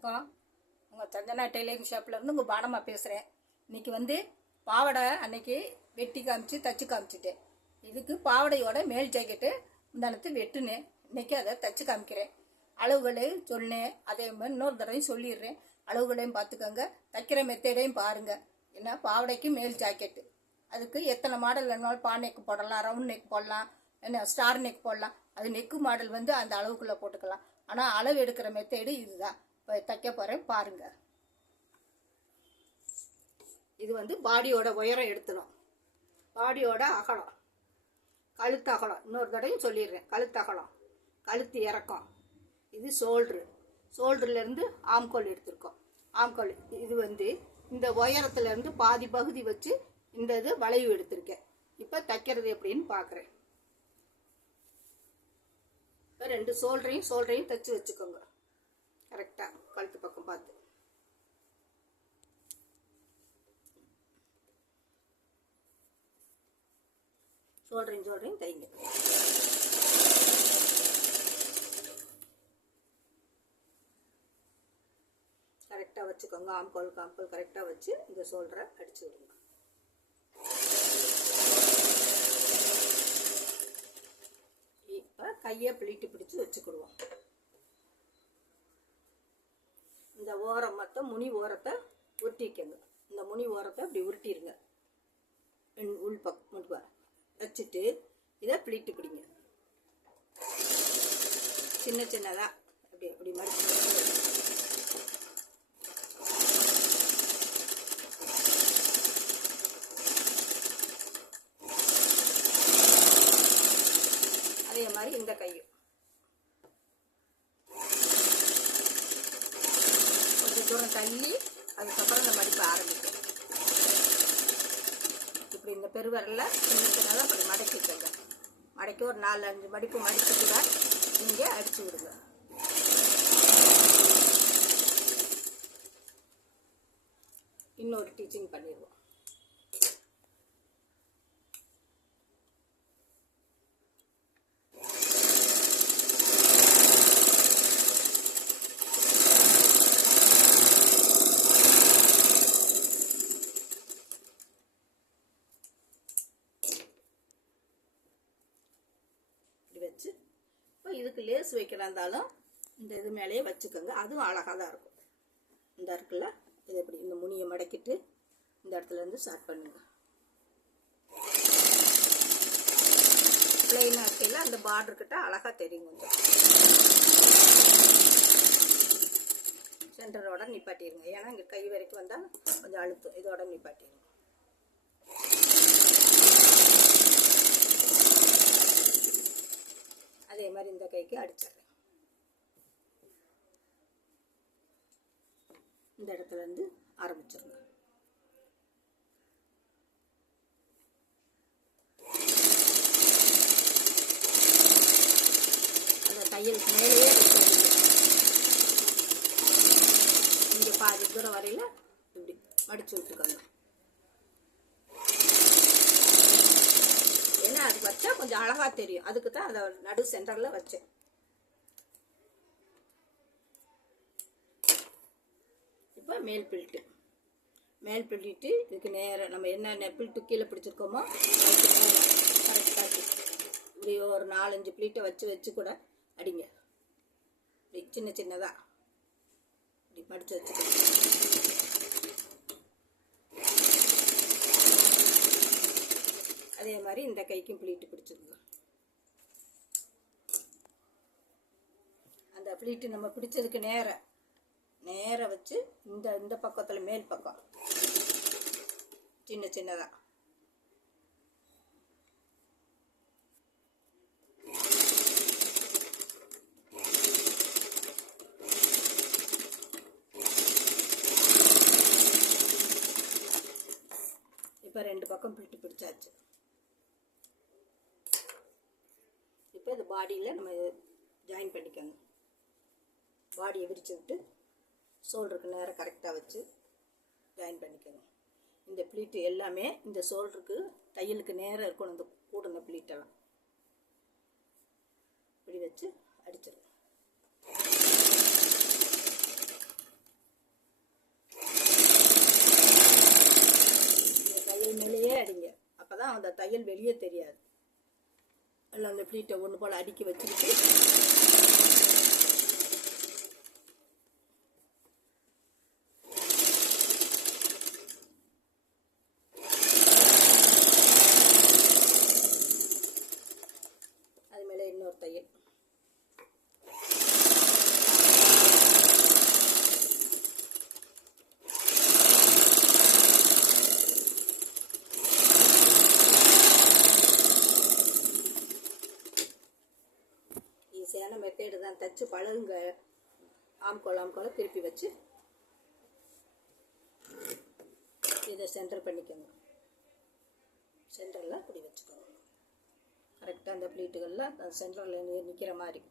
வணக்கம். உங்கள் சந்தனா டெய்லரிங் ஷாப்லேருந்து உங்கள் பாடமாக பேசுகிறேன். இன்றைக்கி பாவாடை அன்னைக்கு வெட்டி காமிச்சு தச்சு காமிச்சிட்டேன். இதுக்கு பாவாடையோட மேல் ஜாக்கெட்டு முந்தானத்து வெட்டுனேன். இன்றைக்கி அதை தச்சு காமிக்கிறேன். அளவுகளையும் சொன்னேன். அதே மாதிரி இன்னொரு தடவையும் சொல்லிடுறேன். அளவுகளையும் பார்த்துக்கோங்க. தைக்கிற மெத்தடையும் பாருங்கள். ஏன்னா பாவாடைக்கு மேல் ஜாக்கெட்டு அதுக்கு எத்தனை மாடல் வேணுமாலும் பா நெக் போடலாம், ரவுண்ட் நெக் போடலாம், என்ன ஸ்டார் நெக் போடலாம். அது நெக்கு மாடல் அந்த அளவுக்குள்ளே போட்டுக்கலாம். ஆனால் அளவு எடுக்கிற மெத்தேடு இதுதான். இப்போ தைக்க போகிறேன் பாருங்கள். இது பாடியோட உயரம் எடுத்துடும். பாடியோட அகலம், கழுத்து அகலம் இன்னொரு தடவையும் சொல்லிடுறேன். கழுத்து அகலம், கழுத்து இறக்கம். இது ஷோல்டர்லேருந்து ஆம்கோல் எடுத்திருக்கோம். ஆம்கோல் இது இந்த உயரத்துலேருந்து பாதி பகுதி வச்சு இந்த இது வளைவு எடுத்திருக்கேன். இப்போ தைக்கிறது எப்படின்னு பார்க்குறேன். இப்போ ரெண்டு ஷோல்டரையும் தைச்சி வச்சுக்கோங்க கரெக்டாக, கழுத்து பக்கம் பார்த்து. ஷோல்டரையும் தைங்க. கரெக்டாக வச்சுக்கோங்க. ஆம்கோல் கரெக்டாக வச்சு இந்த ஷோல்டரை அடிச்சு விடுங்க. இப்போ கையை பிளிட்டு பிடிச்சி வச்சுக்கிடுவோம். இந்த ஓரம் மொத்தம் முனி ஓரத்தை உருட்டிக்கங்க. இந்த முனி ஓரத்தை அப்படி உருட்டிடுங்க. உள் பக்கம் வச்சுட்டு இதை பிளிட்டு பிடிங்க. சின்னதாக அப்படி மடிச்சு அதே மாதிரி இந்த கையும் கொஞ்சம் தூரம் தள்ளி அதுக்கப்புறம் இந்த மடிப்பை ஆரம்பிக்கும். இப்படி இந்த பெருவரில் சின்னதாக அப்படி மடக்கிக்கங்க. மடக்கி ஒரு 4-5 மடிப்பு மடித்து கூட நீங்கள் அடித்து விடுங்க. இன்னொரு டீச்சிங் பண்ணிடுவோம். வச்சு இப்போ இதுக்கு லேஸ் வைக்கிறா இருந்தாலும் இந்த இது மேலேயே வச்சுக்கோங்க. அதுவும் அழகாக தான் இருக்கும். இந்த இருக்குல்ல, இது எப்படி இந்த முனியை மடக்கிட்டு இந்த இடத்துல இருந்து ஸ்டார்ட் பண்ணுங்க. பிளெயினாக இருக்கையில் அந்த பார்டர்கிட்ட அழகாக தெரியும். கொஞ்சம் சென்டரோட நிப்பாட்டிடுங்க. ஏன்னா இங்கே கை வரைக்கும் வந்தால் கொஞ்சம் அழுத்தும். இதோட நிப்பாட்டிடுங்க. அதே மாதிரி இந்த கைக்கு அடிச்சிடுறேன். இந்த இடத்துல இருந்து ஆரம்பிச்சிருங்க. அந்த தையலுக்கு மேலேயே இங்கே பாதி தூரம் வரையில் இப்படி மடிச்சு விட்டுக்கோங்க. ஏன்னா அது வச்சா கொஞ்சம் அழகாக தெரியும். அதுக்கு தான் அதை நடு சென்டரில் வச்சேன். இப்போ மேல் பில்ட்டு இதுக்கு நேரம் நம்ம என்ன பில்ட்டு கீழே பிடிச்சிருக்கோமோ அதுக்கு நேரம் கரெக்டாக இப்படி ஒரு 4-5 பிளீட்டை வச்சு கூட அடிங்க. இப்படி சின்னதாக இப்படி மடித்து வச்சுக்கோங்க. அதே மாதிரி இந்த கைக்கும் பிளீட்டு பிடிச்சிருங்க. அந்த பிளீட்டு நம்ம பிடிச்சதுக்கு நேர வச்சு இந்த பக்கத்தில் மேல் பக்கம் சின்னதாக இப்போ 2 பக்கம் பிளீட்டு பிடிச்சாச்சு. இப்போ இது பாடியில் நம்ம ஜாயின் பண்ணிக்கோங்க. பாடியை விரித்து விட்டு ஷோல்டருக்கு நேரம் கரெக்டாக வச்சு ஜாயின் பண்ணிக்கோங்க. இந்த ப்ளீட்டு எல்லாமே இந்த ஷோல்டருக்கு தையலுக்கு நேரம் இருக்கணும். இந்த கூடின ப்ளீட்டெல்லாம் இப்படி வச்சு அடிச்சிடும். அதோட தையல் வெளியே தெரியாது. எல்லாம் அந்த ப்ளீட்டை ஒன்று போல் அடுக்கி வச்சுக்கிட்டு அது மேலே இன்னொரு தையல். ஈஸியான மெத்தேடு தான், தச்சு பழகுங்க. ஆம்கோல் திருப்பி வச்சு இதை சென்டர் பண்ணிக்கோங்க. சென்டரில் இப்படி வச்சுக்கோங்க. கரெக்டாக அந்த ப்ளீட்டுகளில் அந்த சென்டரில் நிற்கிற மாதிரி.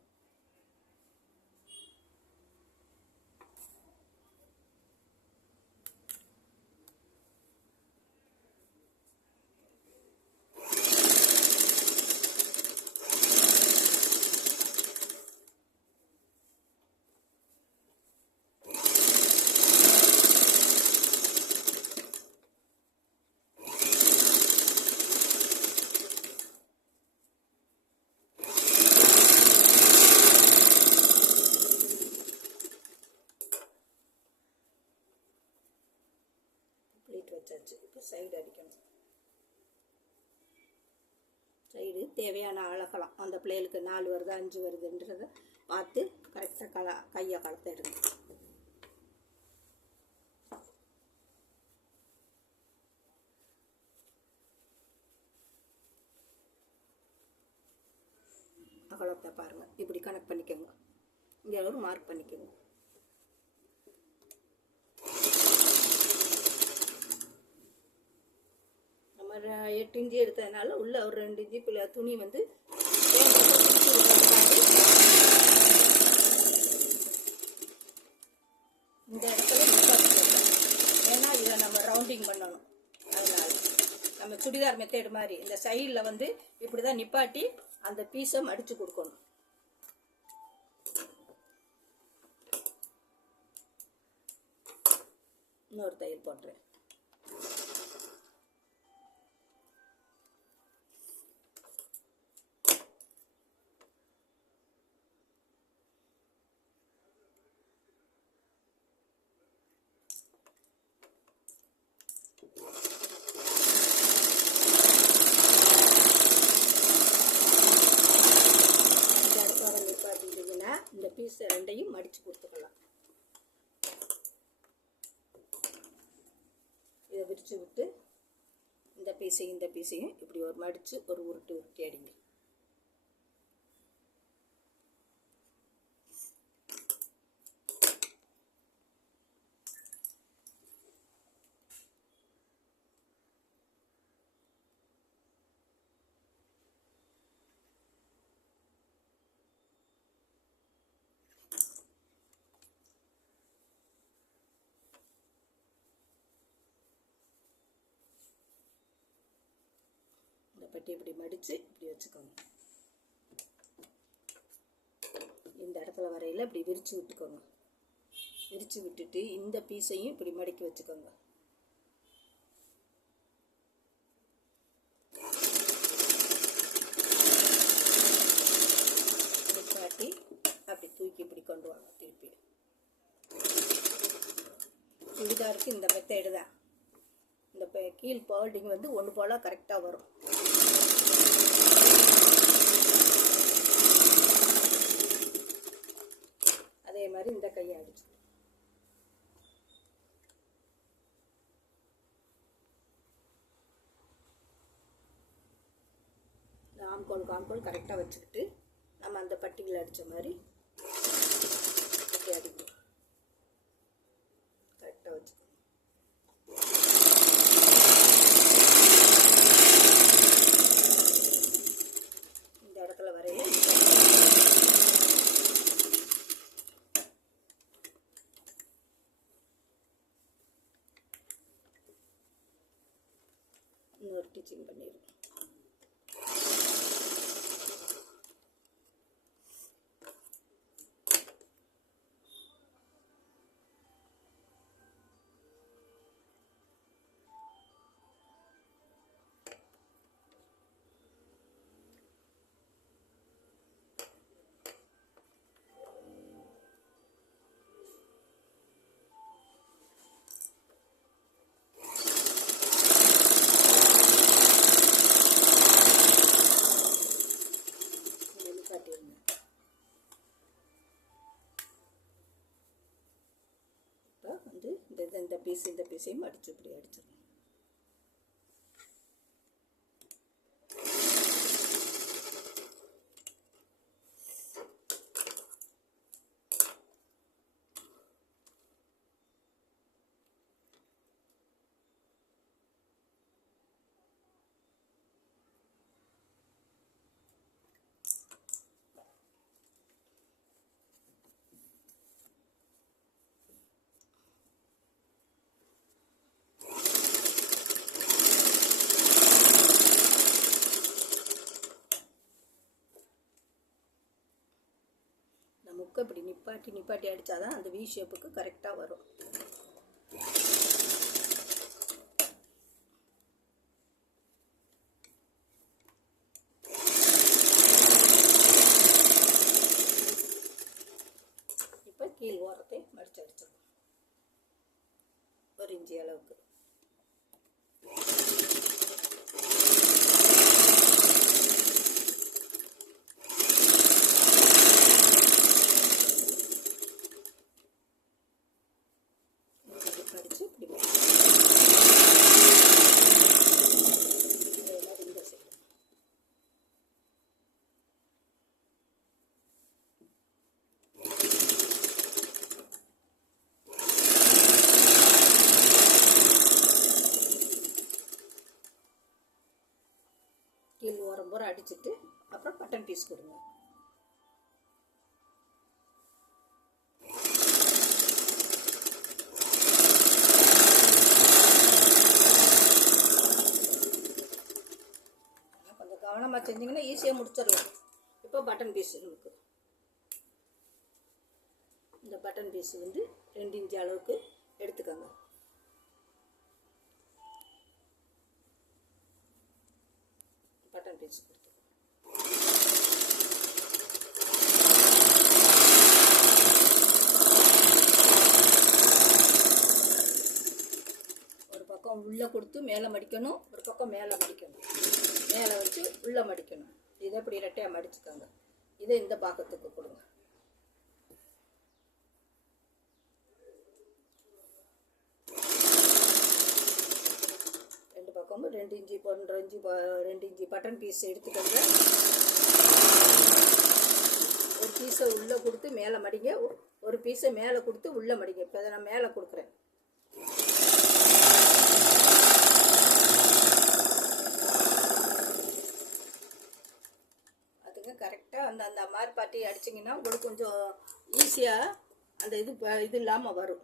வச்சாச்சு. இப்போ சைடு அடிக்கணும். சைடு தேவையான அழகலாம் அந்த பிள்ளைகளுக்கு 4 வருது 5 வருதுன்றதை பார்த்து கரெக்டாக கையை கலத்தை எடுங்க. அகலத்தை பாருங்கள், இப்படி கனெக்ட் பண்ணிக்கோங்க. இங்கே ஒரு மார்க் பண்ணிக்கோங்க. நம்ம 8 இன்ச்சு எடுத்ததுனால உள்ள ஒரு 2 இன்ச்சு துணி வந்து இந்த இடத்துல ஏன்னா இதை நம்ம ரவுண்டிங் பண்ணணும். அதனால நம்ம சுடிதார் மெத்தேடு மாதிரி இந்த சைடில் வந்து இப்படி தான் நிப்பாட்டி அந்த பீஸை மடித்து கொடுக்கணும். இன்னொரு தையல் போட்டுறேன். இந்த பீஸ் ரெண்டையும் மடித்து கொடுத்துக்கலாம். இதை விரித்து விட்டு இந்த பீஸையும் இப்படி ஒரு மடித்து ஒரு உருட்டு அடிங்க. பட்டி இப்படி மடித்து இப்படி வச்சுக்கோங்க. இந்த இடத்துல வரையில் இப்படி விரித்து விட்டுக்கோங்க. விரித்து விட்டுட்டு இந்த பீஸையும் இப்படி மடக்கி வச்சுக்கோங்க. காட்டி அப்படி தூக்கி இப்படி கொண்டு வாங்க. திருப்பி சுடிதாருக்கு இந்த மெத்தேடு தான். இந்த கீழ் பவுல்டிங் வந்து ஒன்று போல் கரெக்டாக வரும். அதே மாதிரி இந்த கையை அடிச்சு ஆம்கோல் கரெக்டாக வச்சுக்கிட்டு நம்ம அந்த பட்டிகள் அடித்த மாதிரி அடிக்கணும். கரெக்டாக வச்சுக்கணும். இந்த இடத்துல வரையில இன்னொரு ஸ்டிச்சிங் பண்ணிடுவோம். வந்து இந்த பீஸையும் அடித்து இப்படி அடிச்சிடணும். முக்கை இப்படி நிப்பாட்டி அடித்தாதான் அந்த வி ஷேப்புக்கு கரெக்டாக வரும். இப்போ கீழ் ஓரத்தை மடித்து அடிச்சிடணும் 1 இன்ச்சு அளவுக்கு. கீழ் ஓரம் பூரா அடிச்சுட்டு அப்புறம் பட்டன் பீஸ் கொடுங்க. கொஞ்சம் கவனமாக செஞ்சிங்கன்னா ஈஸியாக முடிச்சிடலாம். இப்போ பட்டன் பீஸ் இருக்கு. இந்த பட்டன் பீஸ் வந்து 2 இன்ச்சு அளவுக்கு எடுத்துக்கோங்க. பட்டன் பீஸ் கொடுத்து ஒரு பக்கம் உள்ளே கொடுத்து மேலே மடிக்கணும், ஒரு பக்கம் மேலே மடிக்கணும். மேலே வச்சு உள்ளே மடிக்கணும். இதை இப்படி ரெட்டையாக மடிச்சுக்கோங்க. இதை இந்த பாக்கத்துக்கு கொடுங்க. பக்கமும் 2 இன்ச்சு 2 இன்ச்சு பட்டன் பீஸ் எடுத்துக்கோங்க. ஒரு பீஸை உள்ளே கொடுத்து மேலே மடிங்க, ஒரு பீஸை மேலே கொடுத்து உள்ளே மடிங்க. இப்போ அதை நான் மேலே கொடுக்குறேன். அதுக்கு கரெக்டாக அந்த மாதிரி பாட்டி அடிச்சிங்கன்னா உங்களுக்கு கொஞ்சம் ஈஸியாக அந்த இது இல்லாமல் வரும்.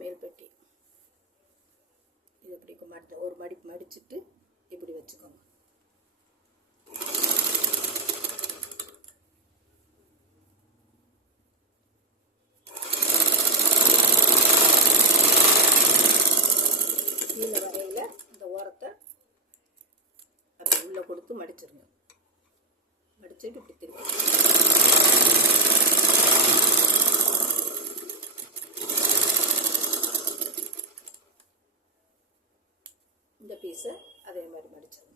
மேல்பட்டி இது இப்படி ஒரு மடிச்சுட்டு இப்படி வச்சுக்கோங்க. கீழே வரையில இந்த ஓரத்தை அப்படி உள்ள கொடுத்து மடிச்சிருங்க. மடிச்சுட்டு இப்படி திரும்ப இந்த பீஸை அதே மாதிரி மடிச்சிடணும்.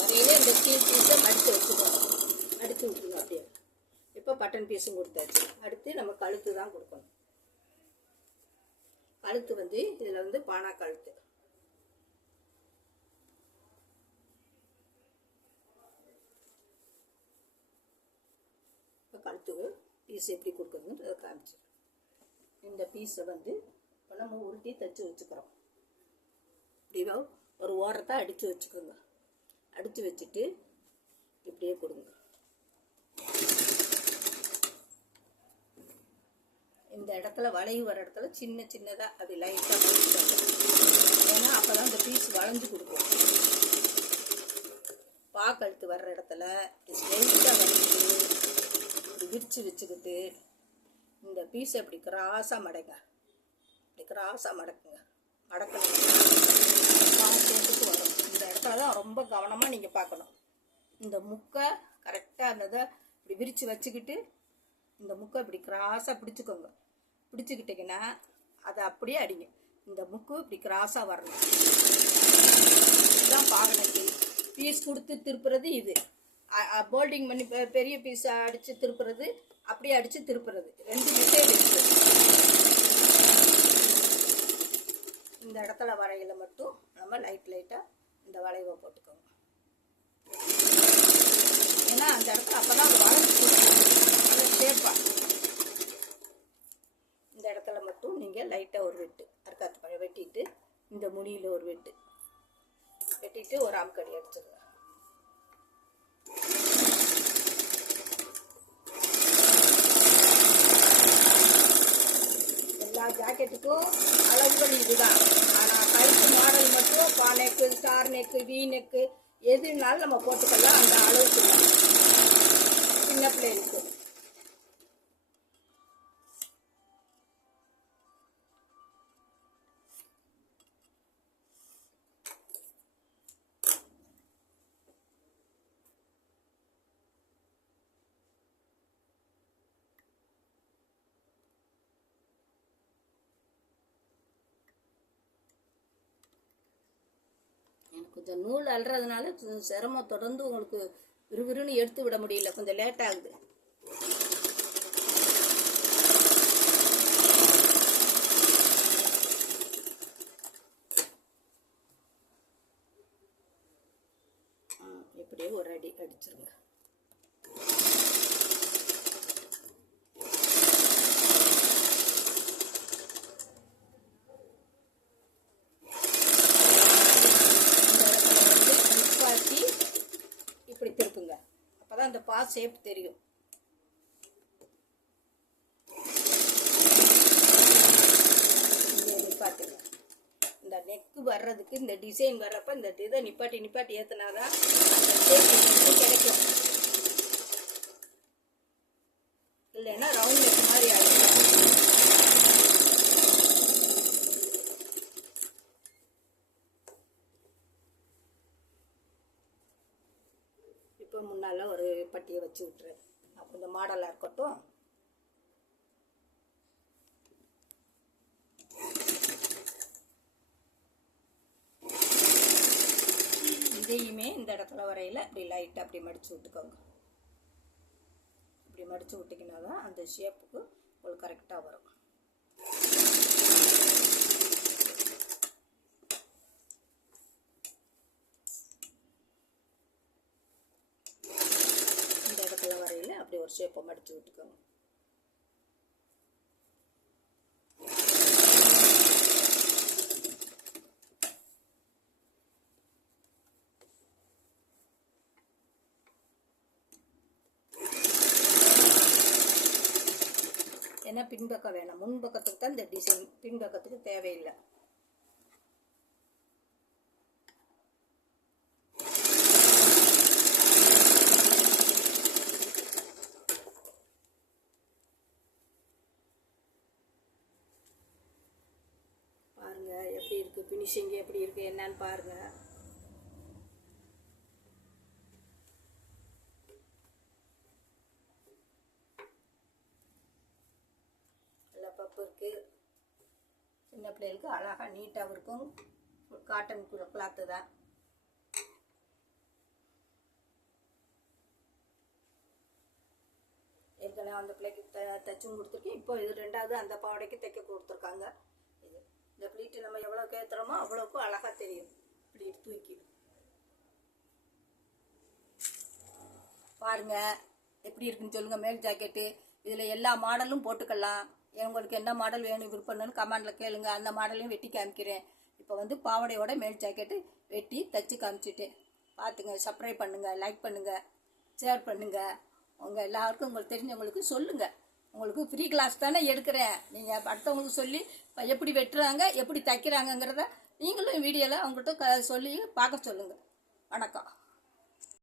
வரையில இந்த கீழ் பீஸை மடித்து வச்சுக்கணும். அடித்து விட்டுருங்க அப்படியே. இப்போ பட்டன் பீஸும் கொடுத்தாச்சு. அடுத்து நம்ம கழுத்து தான் கொடுக்கணும். கழுத்து வந்து இதில் வந்து பானா கழுத்து. கழுத்துக்கு பீஸ் எப்படி கொடுக்குறதுன்னு அதை காமிச்சு, இந்த பீஸை வந்து இப்போ நம்ம உருட்டி தைச்சி வச்சுக்கிறோம். இப்படிவா ஒரு ஓரத்தை அடித்து வச்சுக்கோங்க. அடித்து வச்சுட்டு இப்படியே கொடுங்க. இந்த இடத்துல வளைவு வர இடத்துல சின்ன சின்னதாக அப்படி லைட்டாக கொடுத்துக்கோங்க. ஏன்னா அப்போ தான் இந்த பீஸ் வளைஞ்சு கொடுக்கும். பாக்கழுத்து வர்ற இடத்துல ஸ்ட்ரெயிட்டாக வளைஞ்சிட்டு இப்படி விரித்து வச்சுக்கிட்டு இந்த பீஸை இப்படி கிராஸாக மடங்க. இப்படி கிராஸாக மடக்குங்க. மடக்கணும் பாக்கெட்டுக்கு வரும். இந்த இடத்துல தான் ரொம்ப கவனமாக நீங்கள் பார்க்கணும். இந்த முக்கை கரெக்டாக இருந்ததை இப்படி விரித்து வச்சுக்கிட்டு இந்த முக்கை இப்படி கிராஸாக பிடிச்சிக்கோங்க. பிடிச்சிக்கிட்டிங்கன்னா அதை அப்படியே அடிங்க. இந்த முக்கு இப்படி கிராஸாக வரணும். இதுதான் பாகனைக்கு பீஸ் கொடுத்து திருப்புறது. இது போல்டிங் பண்ணி பெரிய பீஸ் அடித்து திருப்புறது, அப்படியே அடித்து திருப்புறது, 2 மெத்தேட் இருக்குது. இந்த இடத்துல வளையல மட்டும் நம்ம லைட்டாக இந்த வளைவை போட்டுக்கோங்க. ஏன்னா அந்த இடத்துல அப்போ தான் வளைஞ்சு ஷேப்பா. இந்த இடத்துல மட்டும் நீங்கள் லைட்டாக ஒரு வெட்டு அறுக்காத்து பழம் வெட்டிட்டு இந்த முனியில் ஒரு வெட்டு வெட்டிட்டு ஒரு ஆம்கடி அடிச்சிடுங்க. எல்லா ஜாக்கெட்டுக்கும் அளவுகள் இதுதான். ஆனால் கழுத்து மாடல் மட்டும் பா neck, star neck, we neck எதுனாலும் நம்ம போட்டுக்கலாம். அந்த அளவுக்கு சின்ன பிள்ளைகளுக்கு. கொஞ்சம் நூல் அல்றதுனால சிரமம் தொடர்ந்து உங்களுக்கு விறுவிறுன்னு எடுத்து விட முடியல, கொஞ்சம் லேட் ஆகுது. இப்படியே ஒரு அடி அடிச்சிருங்க. இப்படி திருப்புங்க. அப்பதான் அந்த பா ஷேப் தெரியும். நிப்பாட்டுங்க. இந்த நெக்கு வர்றதுக்கு இந்த டிசைன் வர்றப்ப இந்த இதை நிப்பாட்டி ஏற்றினாதான் அந்த ஷேப் கிடைக்கும். இல்லைன்னா ரவுண்ட் நெக் மாதிரி ஆகிடும். இப்போ முன்னால் ஒரு பட்டியை வச்சு விட்டுரு. அப்போ இந்த மாடலாக இருக்கட்டும். இதையுமே இந்த இடத்துல வரையில் அப்படி லைட்டாக அப்படி மடித்து விட்டுக்கோங்க. இப்படி மடித்து விட்டிங்கன்னா தான் அந்த ஷேப்புக்கு உங்களுக்கு கரெக்டாக வரும். இந்த இடத்துல வரையில் அப்படி ஒரு ஷேப்பை மடித்து விட்டுக்கோங்க. ஏன்னா பின்பக்கம் வேணும், முன்பக்கத்துக்கு தான் இந்த டிசைன், பின்பக்கத்துக்கு தேவையில்லை. பாருங்க எப்படி இருக்கு, ஃபினிஷிங் எப்படி இருக்கு என்னன்னு பாருங்க. பப்பு இருக்குது. சின்ன பிள்ளைகளுக்கு அழகாக நீட்டாகவும் இருக்கும். காட்டன் கிளாத்து தான். ஏற்கனவே அந்த பிள்ளைக்கு தைச்சும் கொடுத்துருக்கேன். இப்போ இது 2வது அந்த பாவாடைக்கு தைக்க கொடுத்துருக்காங்க. இது இந்த ப்ளீட்டு நம்ம எவ்வளோக்கு ஏற்றுறோமோ அவ்வளோக்கும் அழகாக தெரியும். ப்ளீட் தூக்கி பாருங்க எப்படி இருக்குன்னு சொல்லுங்கள். மேல் ஜாக்கெட்டு இதில் எல்லா மாடலும் போட்டுக்கலாம். உங்களுக்கு என்ன மாடல் வேணும் விருப்பம்னு கமெண்டில் கேளுங்க. அந்த மாடலையும் வெட்டி காமிக்கிறேன். இப்போ வந்து பாவாடையோட மேல் ஜாக்கெட்டு வெட்டி தச்சு காமிச்சிட்டேன். பார்த்துங்க, சப்ஸ்கிரைப் பண்ணுங்கள், லைக் பண்ணுங்கள், ஷேர் பண்ணுங்கள். உங்கள் எல்லாருக்கும் உங்களுக்கு தெரிஞ்சவங்களுக்கு சொல்லுங்கள். உங்களுக்கு ஃப்ரீ கிளாஸ் தானே எடுக்கிறேன். நீங்கள் அடுத்தவங்களுக்கு சொல்லி எப்படி வெட்டுறாங்க எப்படி தைக்கிறாங்கங்கிறத நீங்களும் வீடியோவில் அவங்கள்ட்ட சொல்லி பார்க்க சொல்லுங்கள். வணக்கம்.